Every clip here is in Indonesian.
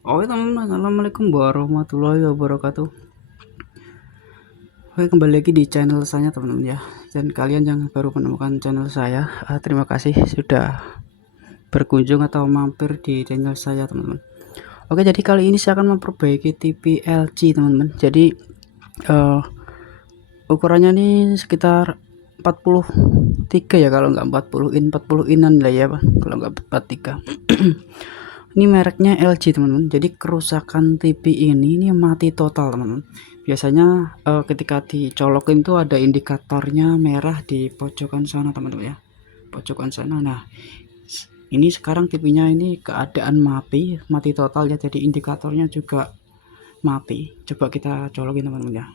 Oke teman-teman, assalamualaikum warahmatullahi wabarakatuh. Oke, kembali lagi di channel saya teman-teman ya. Dan kalian yang baru menemukan channel saya, terima kasih sudah berkunjung atau mampir di channel saya teman-teman. Oke, jadi kali ini saya akan memperbaiki TV LG teman-teman. Jadi ukurannya ini sekitar 43 ya, kalau nggak 40 inan lah ya, kalau nggak 43. Ini mereknya LG teman-teman. Jadi kerusakan TV ini mati total teman-teman. Biasanya ketika dicolokin tuh ada indikatornya merah di pojokan sana teman-teman ya, pojokan sana. Nah, ini sekarang TV-nya ini keadaan mati total ya. Jadi indikatornya juga mati. Coba kita colokin teman-teman ya.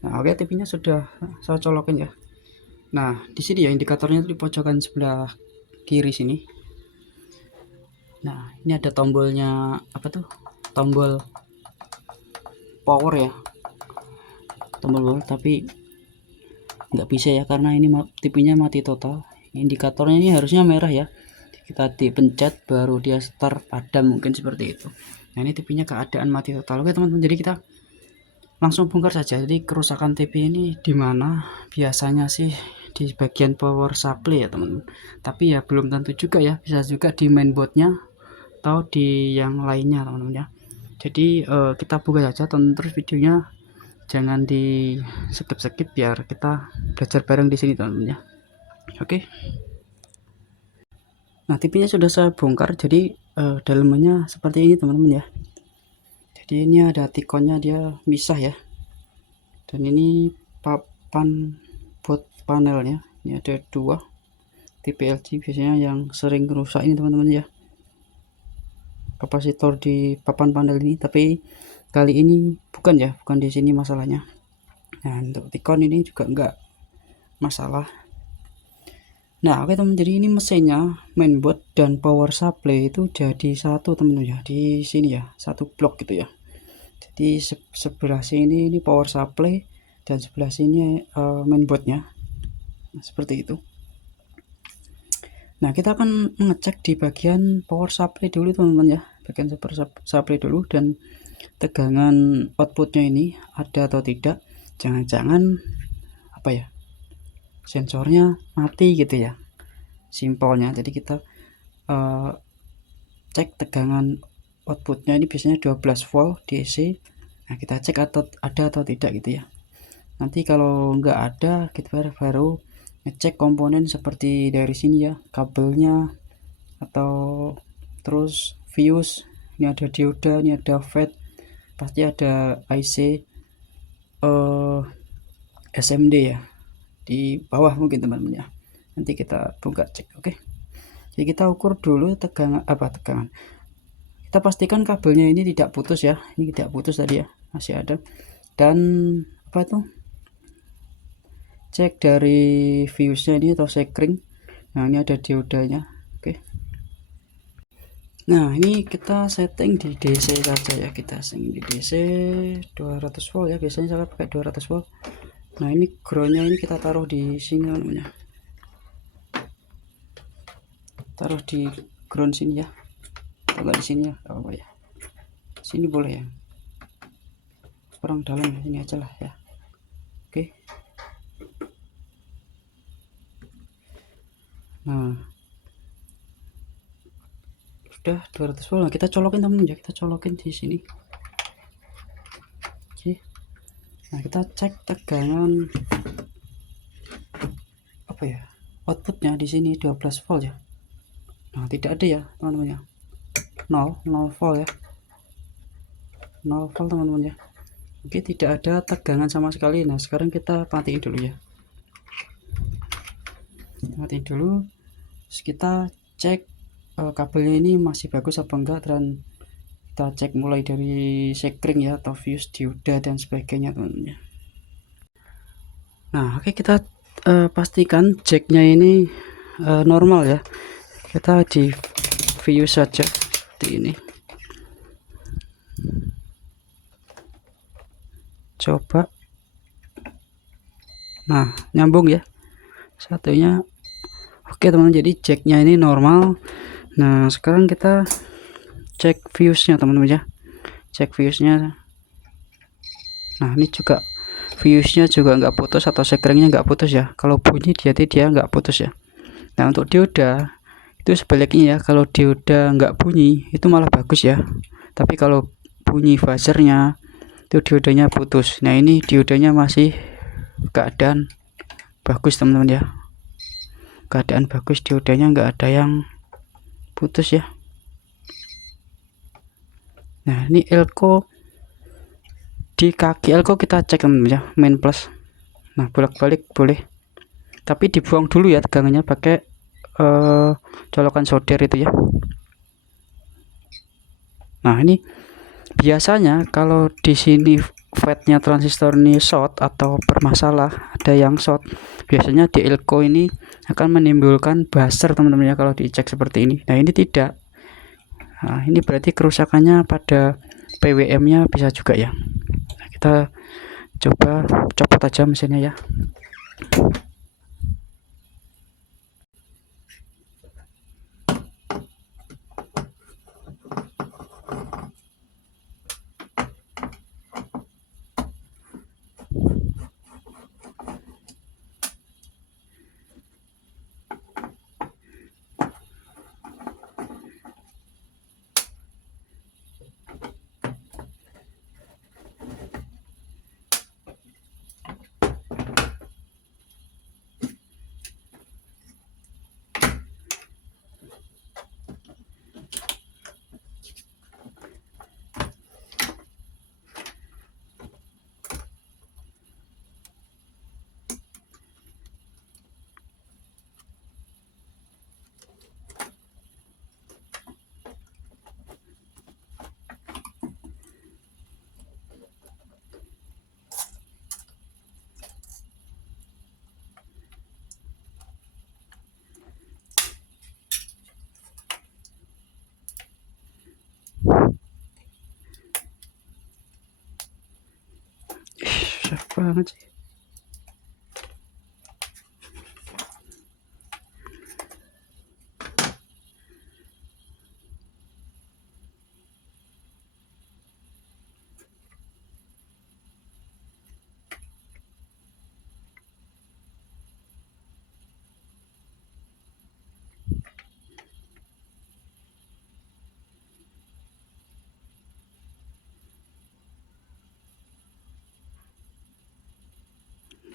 Nah, oke, TV-nya sudah saya colokin ya. Nah, di sini ya indikatornya itu di pojokan sebelah kiri sini. Nah, ini ada tombolnya, apa tuh? Tombol power ya, tombol power, tapi nggak bisa ya karena ini TV-nya mati total. Indikatornya ini harusnya merah ya. Kita dipencet baru dia start padam, mungkin seperti itu. Nah, ini TV-nya keadaan mati total. Oke teman-teman, jadi kita langsung bongkar saja. Jadi kerusakan TV ini di mana? Biasanya sih di bagian power supply ya teman-teman. Tapi ya belum tentu juga ya, bisa juga di mainboardnya atau di yang lainnya teman-teman ya. Jadi kita buka saja, tonton terus videonya, jangan di skip biar kita belajar bareng di sini teman-teman ya. Oke. Nah, TV-nya sudah saya bongkar. Jadi dalamnya seperti ini teman-teman ya. Jadi ini ada tikonnya, dia misah ya. Dan ini papan buat panelnya. Ini ada dua. TV LG biasanya yang sering rusak ini teman-teman ya, kapasitor di papan panel ini. Tapi kali ini bukan di sini masalahnya. Nah, untuk tikon ini juga enggak masalah. Nah, oke teman, jadi ini mesinnya, mainboard dan power supply itu jadi satu teman ya, di sini ya, satu blok gitu ya. Jadi sebelah sini ini power supply dan sebelah sini mainboardnya. Nah, seperti itu. Nah, kita akan mengecek di bagian power supply dulu teman-teman ya, bagian power supply dulu, dan tegangan outputnya ini ada atau tidak. Jangan-jangan apa ya, sensornya mati gitu ya, simpelnya. Jadi kita cek tegangan outputnya ini biasanya 12 volt DC. Nah, kita cek atau ada atau tidak gitu ya. Nanti kalau nggak ada, kita baru ngecek komponen seperti dari sini ya, kabelnya, atau terus fuse. Ini ada dioda, ini ada FET, pasti ada IC SMD ya di bawah mungkin teman-teman ya. Nanti kita buka cek. Oke, jadi kita ukur dulu tegangan, kita pastikan kabelnya ini tidak putus ya. Ini tidak putus tadi ya, masih ada. Dan apa itu, cek dari fuse nya ini atau sekring. Nah, ini ada diodanya. Oke, nah ini kita setting di DC saja ya, kita setting di DC 200 volt ya, biasanya saya pakai 200 volt. Nah, ini groundnya ini kita taruh di sini namanya, taruh di ground sini ya, agak di sini ya, apa ya, sini boleh ya, kurang dalam ya, ini aja lah ya. Oke, nah sudah 200 volt. Nah, kita colokin teman ya, kita colokin di sini. Oke, nah kita cek tegangan apa ya, outputnya di sini 12 volt ya. Nah, tidak ada ya teman-teman ya, 0 volt ya, 0 volt teman-teman ya. Oke, tidak ada tegangan sama sekali. Nah, sekarang kita matiin dulu ya, matiin dulu. Terus kita cek kabelnya ini masih bagus apa enggak, dan kita cek mulai dari sekring ya, atau fuse, dioda, dan sebagainya teman-teman. Nah, oke, kita pastikan jacknya ini normal ya. Kita di fuse saja seperti ini. coba. Nah, nyambung ya satunya. Oke teman-teman, jadi jacknya ini normal. Nah, sekarang kita cek fuse-nya teman-teman ya. Cek fuse-nya. Nah, ini juga fuse-nya juga nggak putus atau sekringnya nggak putus ya. Kalau bunyi dia nggak putus ya. Nah, untuk dioda itu sebaliknya ya. Kalau dioda nggak bunyi itu malah bagus ya. Tapi kalau bunyi buzzernya itu diodanya putus. Nah, ini diodanya masih keadaan bagus teman-teman ya. Keadaan bagus, diodanya nggak ada yang putus ya. Nah, ini elko, di kaki elko kita cek teman-teman ya, main plus. Nah, bolak-balik boleh, tapi dibuang dulu ya tegangannya pakai colokan solder itu ya. Nah, ini biasanya kalau di sini fatnya transistor ini short atau bermasalah, ada yang short, biasanya di elko ini akan menimbulkan buzzer teman-teman ya kalau dicek seperti ini. Nah, ini tidak. Nah, ini berarti kerusakannya pada PWM nya bisa juga ya. Nah, kita coba copot aja mesinnya ya. Susah banget sih.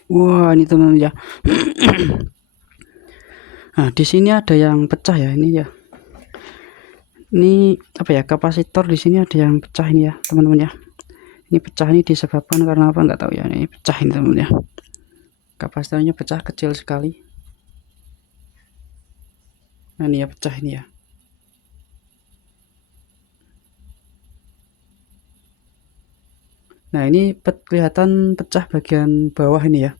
Wah, ini teman-teman ya. Nah, di sini ada yang pecah ya ini ya. Ini apa ya, kapasitor di sini ada yang pecah ini ya teman-teman ya. Ini pecah ini disebabkan karena apa nggak tahu ya. Ini pecah ini teman-teman ya. Kapasitornya pecah kecil sekali. Nah, ini ya pecah ini ya. Nah, ini kelihatan pecah bagian bawah ini ya.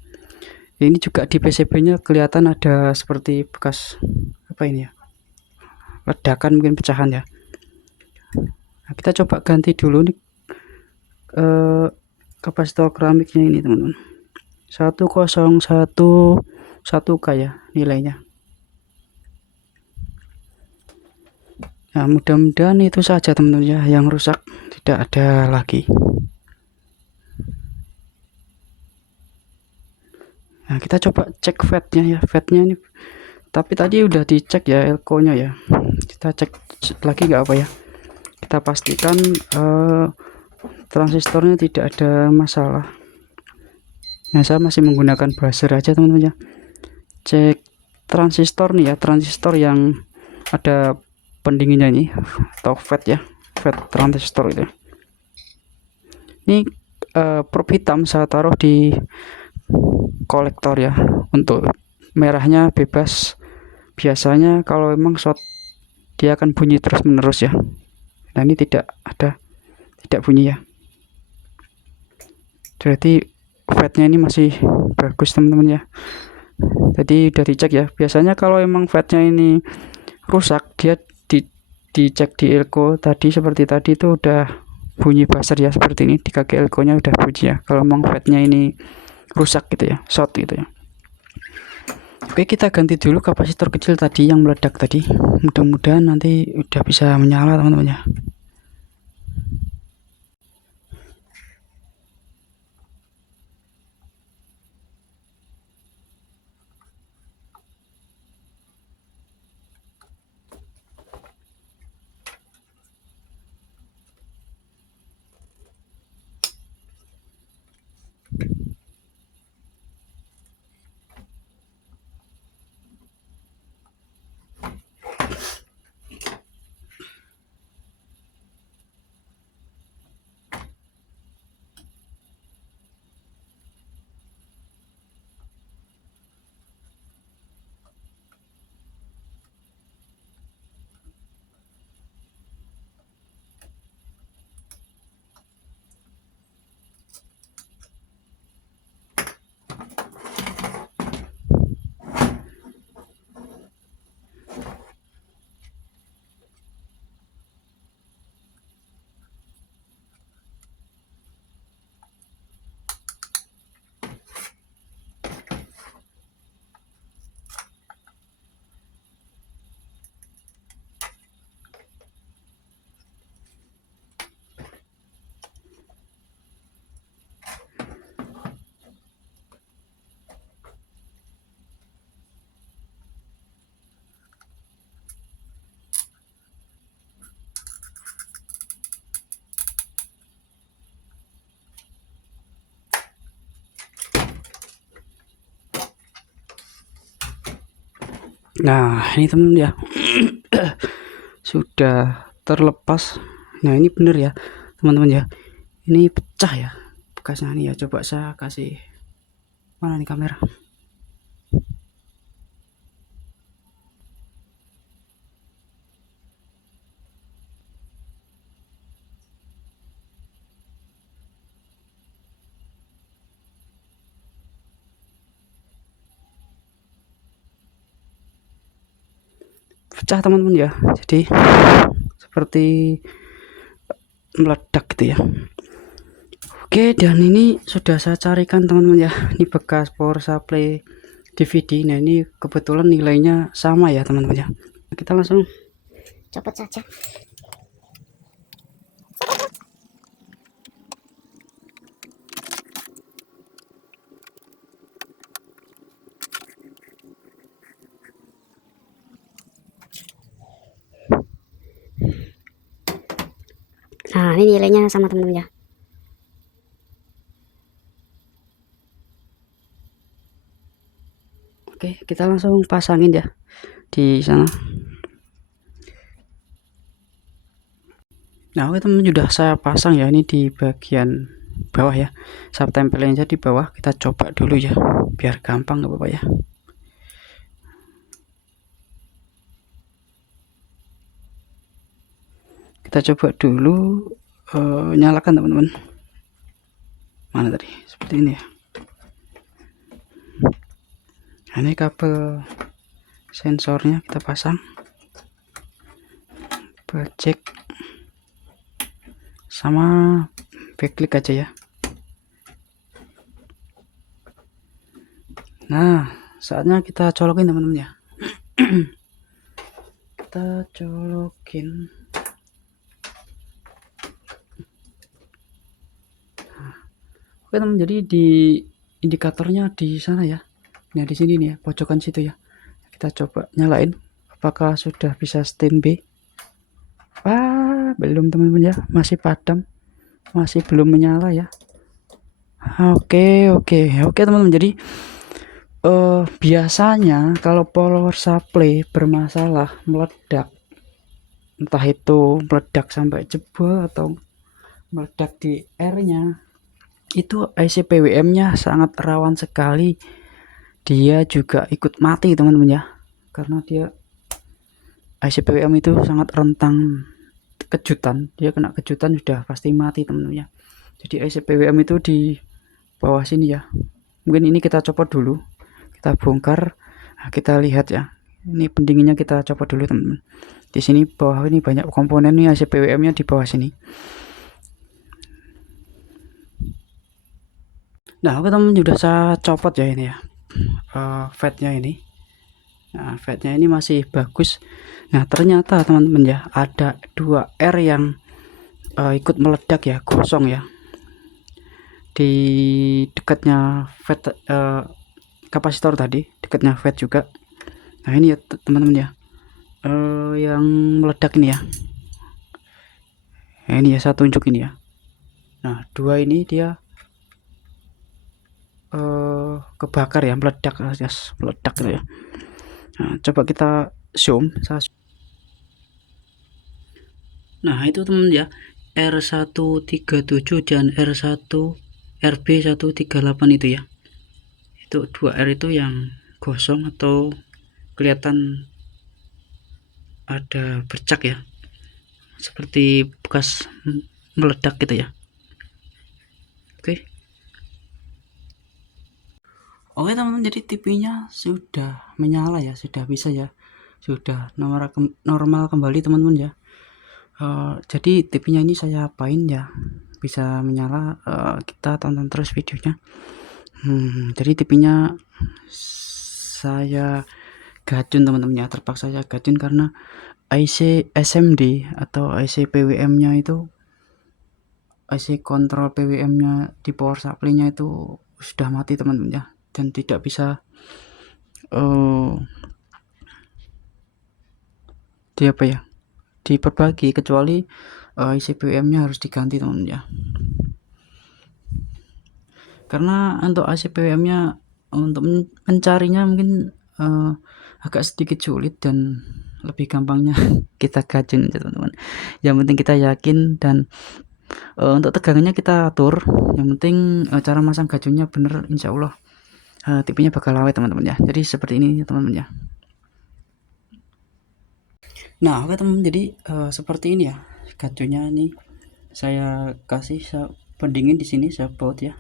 Ini juga di PCB-nya kelihatan ada seperti bekas apa ini ya, ledakan mungkin pecahan ya. Nah, kita coba ganti dulu nih kapasitor keramiknya ini teman-teman. 1011K ya nilainya. Nah, mudah-mudahan itu saja teman-teman ya yang rusak, tidak ada lagi. Nah, kita coba cek fatnya ya. Fatnya ini, tapi tadi udah dicek ya elko nya ya. Kita cek lagi nggak apa ya. Kita pastikan transistornya tidak ada masalah. Nah, saya masih menggunakan buzzer aja teman-teman ya. Cek transistor nih ya, transistor yang ada pendinginnya ini atau fat ya, fat transistor itu. Ini probe hitam saya taruh di kolektor ya, untuk merahnya bebas. Biasanya kalau memang short dia akan bunyi terus menerus ya. Nah, ini tidak bunyi ya, berarti fatnya ini masih bagus teman-teman ya. Tadi udah dicek ya. Biasanya kalau emang fatnya ini rusak, dia dicek di elko tadi seperti tadi itu udah bunyi buzzer ya, seperti ini di kaki elko nya udah bunyi ya kalau memang fatnya ini rusak gitu ya, short gitu ya. Oke, kita ganti dulu kapasitor kecil tadi yang meledak tadi, mudah-mudahan nanti udah bisa menyala teman-teman ya. Nah ini teman ya, sudah terlepas. Nah ini bener ya teman-teman ya, ini pecah ya bekasnya nih ya. Coba saya kasih, mana nih kamera, pecah teman-teman ya, jadi seperti meledak gitu ya. Oke, dan ini sudah saya carikan teman-teman ya, ini bekas power supply DVD. Nah ini kebetulan nilainya sama ya teman-teman ya, kita langsung copot saja. Nah ini nilainya sama teman-teman ya. Oke, kita langsung pasangin ya di sana. Nah oke teman, sudah saya pasang ya, ini di bagian bawah ya, saya tempelin aja di bawah. Kita coba dulu ya biar gampang, nggak apa-apa ya. Kita coba dulu nyalakan teman-teman. Mana tadi, seperti ini ya. Nah, ini kabel sensornya kita pasang, backjack sama backlight aja ya. Nah saatnya kita colokin teman-teman ya. Kita colokin. Oke teman, jadi di indikatornya di sana ya. Nah di sini nih ya, pojokan situ ya. Kita coba nyalain, apakah sudah bisa standby. Wah belum teman-teman ya, masih padam, masih belum menyala ya. Oke teman-teman, jadi biasanya kalau power supply bermasalah, meledak, entah itu meledak sampai jebol atau meledak di R-nya, itu IC PWM-nya sangat rawan sekali. Dia juga ikut mati teman-teman ya, karena dia IC PWM itu sangat rentang kejutan. Dia kena kejutan sudah pasti mati teman-teman ya. Jadi IC PWM itu di bawah sini ya. Mungkin ini kita copot dulu, kita bongkar. Nah, kita lihat ya, ini pendinginnya kita copot dulu teman-teman. Di sini bawah ini banyak komponen nih, IC PWM nya di bawah sini. Nah, oke teman, sudah saya copot ya ini ya, fatnya ini. Nah, fatnya ini masih bagus. Nah, ternyata teman-teman ya, ada 2 R yang ikut meledak ya, gosong ya, di dekatnya fat, kapasitor tadi, dekatnya fat juga. Nah, ini ya teman-teman ya, yang meledak ini ya. Nah, ini ya saya tunjuk ini ya. Nah, 2 ini dia kebakar ya, meledak alias meledak gitu ya. Nah, coba kita zoom. Nah, itu teman ya, R137 dan RB138 itu ya. Itu 2R itu yang gosong atau kelihatan ada bercak ya, seperti bekas meledak gitu ya. Oke. Oke teman-teman, jadi TV-nya sudah menyala ya, sudah bisa ya, sudah normal kembali teman-teman ya. Jadi TV-nya ini saya apain ya bisa menyala, kita tonton terus videonya. Jadi TV-nya saya gacun teman-teman ya, terpaksa saya gacun karena IC SMD atau IC PWM-nya itu, IC kontrol PWM-nya di power supply-nya itu sudah mati teman-teman ya, dan tidak bisa diperbagi, kecuali IC PWM-nya harus diganti teman-teman ya. Karena untuk IC PWM-nya untuk mencarinya mungkin agak sedikit sulit, dan lebih gampangnya kita gacun ya teman-teman. Yang penting kita yakin, dan untuk tegangannya kita atur. Yang penting cara masang gacunnya bener, insya Allah TV-nya bakal awet teman-teman ya. Jadi seperti ini teman-teman ya. Nah, oke teman-teman, jadi seperti ini ya gacunnya. Ini saya kasih pendingin di sini, saya baut ya.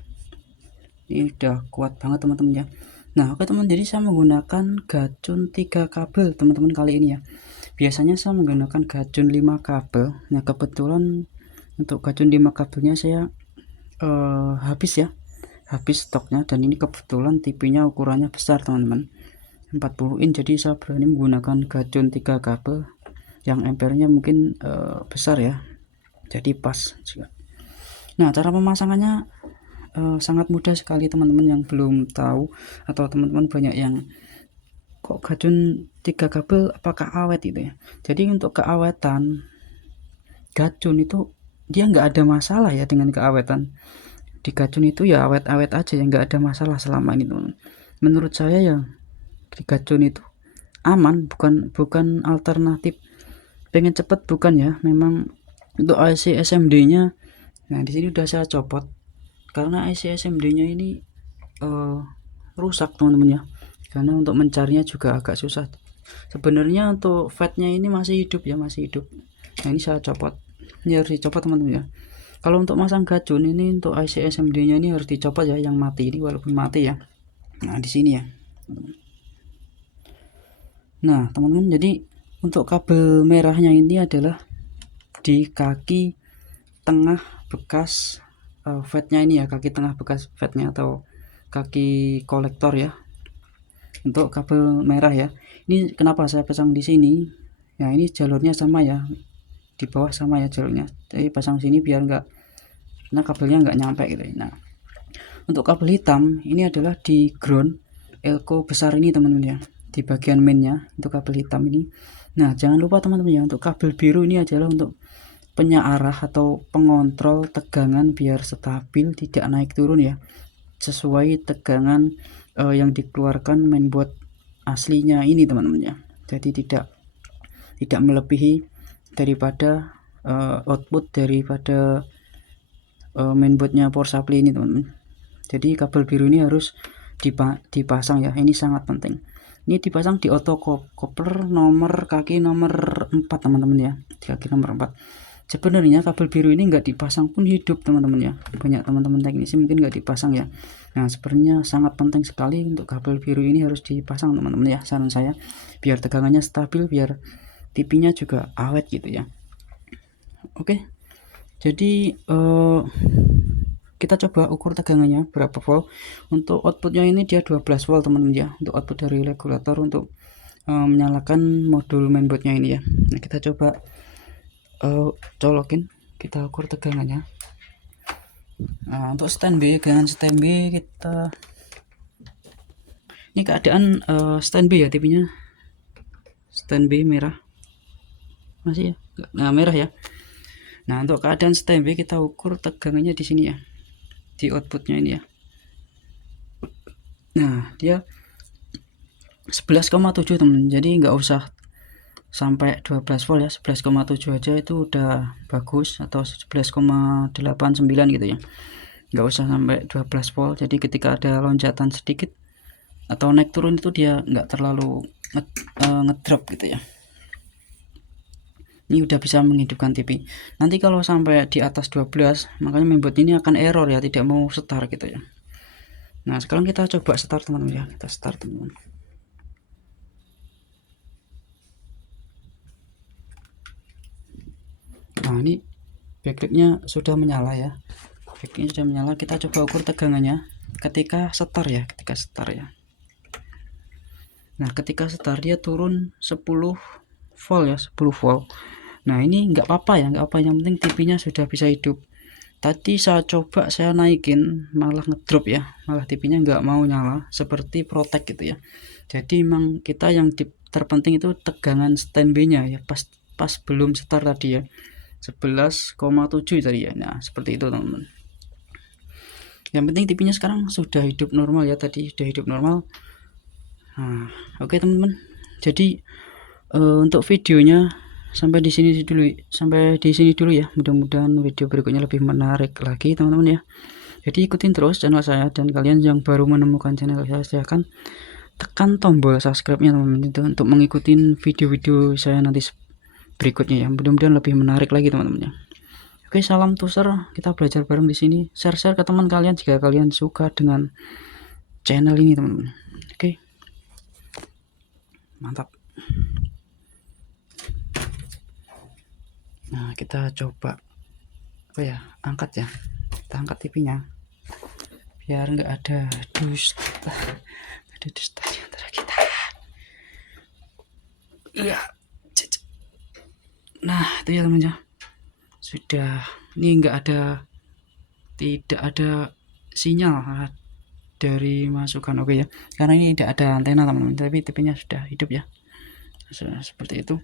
Ini udah kuat banget teman-teman ya. Nah, oke teman, jadi saya menggunakan gacun 3 kabel teman-teman kali ini ya. Biasanya saya menggunakan gacun 5 kabel. Nah, kebetulan untuk gacun 5 kabelnya saya habis ya, habis stoknya, dan ini kebetulan TV-nya ukurannya besar teman-teman, 40 in, jadi saya berani menggunakan gacun 3 kabel yang ampernya mungkin besar ya, jadi pas juga. Nah, cara pemasangannya sangat mudah sekali teman-teman yang belum tahu, atau teman-teman banyak yang kok gacun 3 kabel apakah awet itu ya. Jadi untuk keawetan gacun itu dia nggak ada masalah ya dengan keawetan di gacun itu ya, awet-awet aja ya, nggak ada masalah selama ini teman. Menurut saya ya di gacun itu aman, bukan alternatif pengen cepet, bukan ya. Memang untuk IC SMD-nya, nah di sini udah saya copot karena IC SMD-nya ini rusak teman-teman ya, karena untuk mencarinya juga agak susah. Sebenarnya untuk fatnya ini masih hidup ya, masih hidup. Nah, ini saya copot, ini harus dicopot teman-teman ya. Kalau untuk masang gacun ini, untuk IC SMD-nya ini harus dicopot ya, yang mati ini, walaupun mati ya. Nah, di sini ya. Nah, teman-teman, jadi untuk kabel merahnya ini adalah di kaki tengah bekas fatnya ini ya, kaki tengah bekas fatnya atau kaki kolektor ya. Untuk kabel merah ya. Ini kenapa saya pasang di sini? Ya, ini jalurnya sama ya. Di bawah sama ya jalurnya. Jadi pasang sini biar enggak, karena kabelnya nggak nyampe gitu. Nah, untuk kabel hitam ini adalah di ground elko besar ini teman-teman ya, di bagian mainnya untuk kabel hitam ini. Nah, jangan lupa teman-teman ya, untuk kabel biru ini adalah untuk penyaarah atau pengontrol tegangan biar stabil, tidak naik turun ya, sesuai tegangan yang dikeluarkan mainboard aslinya ini teman-teman ya. Jadi tidak melebihi daripada output daripada mainboardnya power supply ini teman-teman. Jadi kabel biru ini harus dipasang ya, ini sangat penting. Ini dipasang di auto coupler nomor kaki nomor 4 teman-teman ya, di kaki nomor 4. Sebenarnya kabel biru ini nggak dipasang pun hidup teman-teman ya, banyak teman-teman teknisi mungkin nggak dipasang ya. Nah, sebenarnya sangat penting sekali untuk kabel biru ini harus dipasang teman-teman ya, saran saya, biar tegangannya stabil, biar TV-nya juga awet gitu ya. Oke, jadi kita coba ukur tegangannya berapa volt. Untuk outputnya ini dia 12 volt teman-teman ya, untuk output dari regulator untuk menyalakan modul mainboardnya ini ya. Nah, kita coba colokin, kita ukur tegangannya. Nah, untuk standby, dengan standby kita ini keadaan standby ya, tipenya standby merah masih ya, nah merah ya. Nah, untuk keadaan standby kita ukur tegangannya di sini ya, di outputnya ini ya. Nah, dia 11,7 teman, jadi nggak usah sampai 12 volt ya, 11,7 aja itu udah bagus, atau 11,89 gitu ya, nggak usah sampai 12 volt. Jadi ketika ada loncatan sedikit atau naik turun itu dia nggak terlalu ngedrop gitu ya. Ini udah bisa menghidupkan TV. Nanti kalau sampai di atas 12, makanya mainboard ini akan error ya, tidak mau start gitu ya. Nah, sekarang kita coba start teman-teman ya, kita start teman-teman. Nah, ini backlightnya sudah menyala ya, backlightnya sudah menyala. Kita coba ukur tegangannya ketika start ya, ketika start ya. Nah, ketika start dia turun 10 volt ya, 10 volt. Nah, ini nggak apa-apa ya, nggak apa, yang penting TV-nya sudah bisa hidup. Tadi saya coba saya naikin malah ngedrop ya, malah TV-nya nggak mau nyala, seperti protek gitu ya. Jadi memang kita yang terpenting itu tegangan standby-nya ya, pas belum start tadi ya, 11,7 tadi ya. Nah, seperti itu teman-teman. Yang penting TV-nya sekarang sudah hidup normal ya, tadi sudah hidup normal. Nah, oke teman-teman. Jadi untuk videonya sampai di sini dulu ya. Mudah-mudahan video berikutnya lebih menarik lagi teman-teman ya. Jadi ikutin terus channel saya, dan kalian yang baru menemukan channel saya silahkan tekan tombol subscribe-nya teman-teman, itu untuk mengikuti video-video saya nanti berikutnya ya. Mudah-mudahan lebih menarik lagi teman-teman ya. Oke, salam tuser, kita belajar bareng di sini. Share-share ke teman kalian jika kalian suka dengan channel ini teman-teman. Oke, mantap. Nah, kita coba angkat ya, kita angkat TV-nya biar nggak ada dusta di antara kita. Iya, nah itu ya teman-teman ya, sudah. Ini tidak ada sinyal dari masukan, oke ya, karena ini tidak ada antena teman-teman, tapi TV-nya sudah hidup ya. Seperti itu.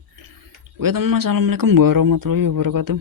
Oke teman-teman, assalamualaikum warahmatullahi wabarakatuh.